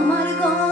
আমার গণ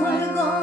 Mọi